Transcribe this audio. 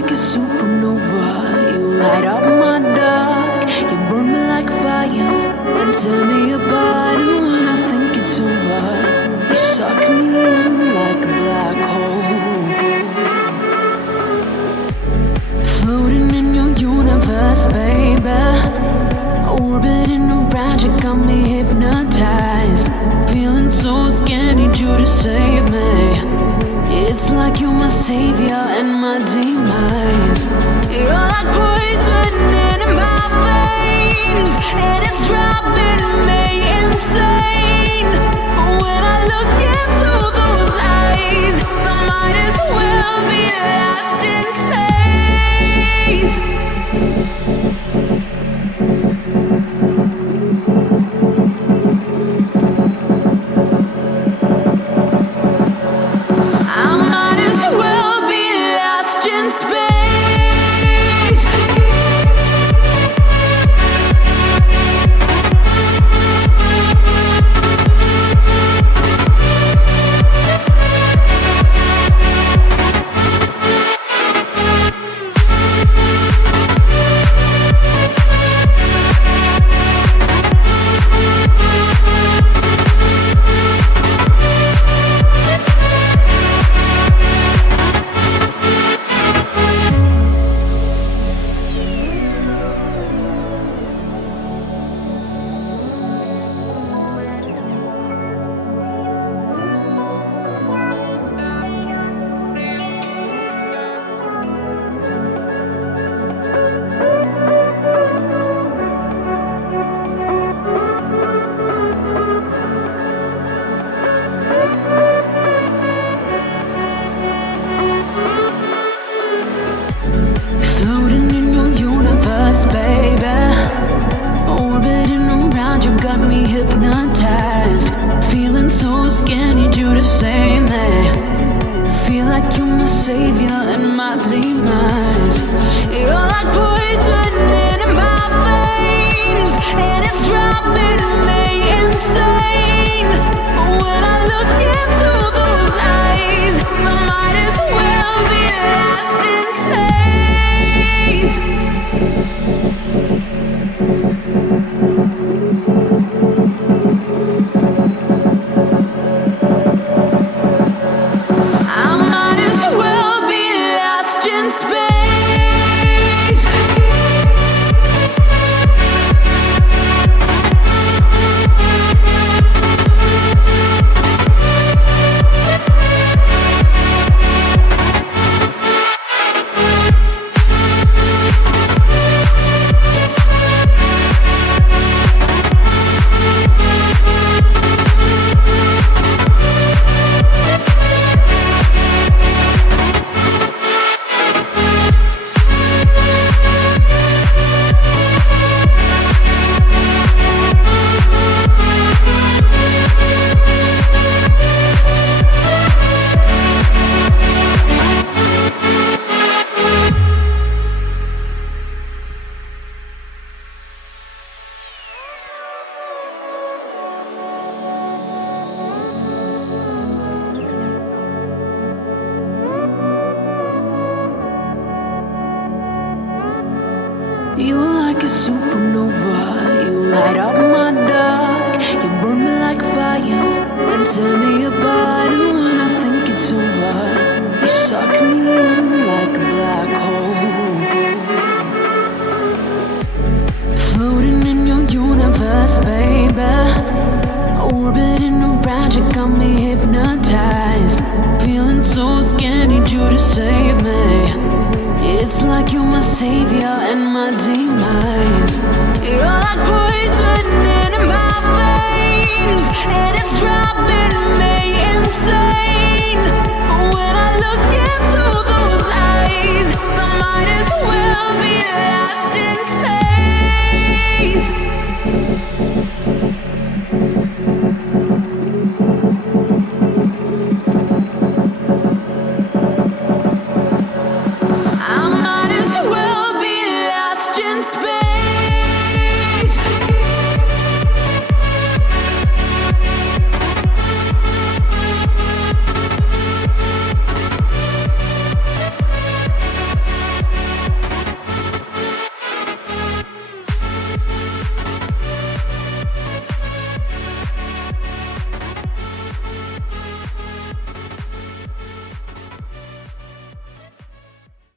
like a supernova. You light up my dark. You burn me like fire and tear me apart. And when I think it's over, you suck me in like a black hole. Floating in your universe, baby. Orbiting around, you got me hypnotized. Feeling so scared, need you to save me. It's like you're my savior and my demise. You're like poison in my veins, and it's driving me insane. When I look into those eyes, I might as well be lost in space. I might as well be lost in space. Floating in your universe, baby. Orbiting around, you got me hypnotized. Feeling so scared, need you to save me. Feel like you're my savior and my demise. You're like poison in my veins, and it's driving me insane. When I look into those eyes, I might as well be lost in space. I might as well be lost in space. You're like a supernova. You light up my dark. You burn me like fire and tear me apart. And when I think it's over, you suck me in like a black hole. Floating in your universe, baby. Orbiting around, you got me hypnotized. Feeling so scared, need you to save me. It's like you're my savior and my demise. You're like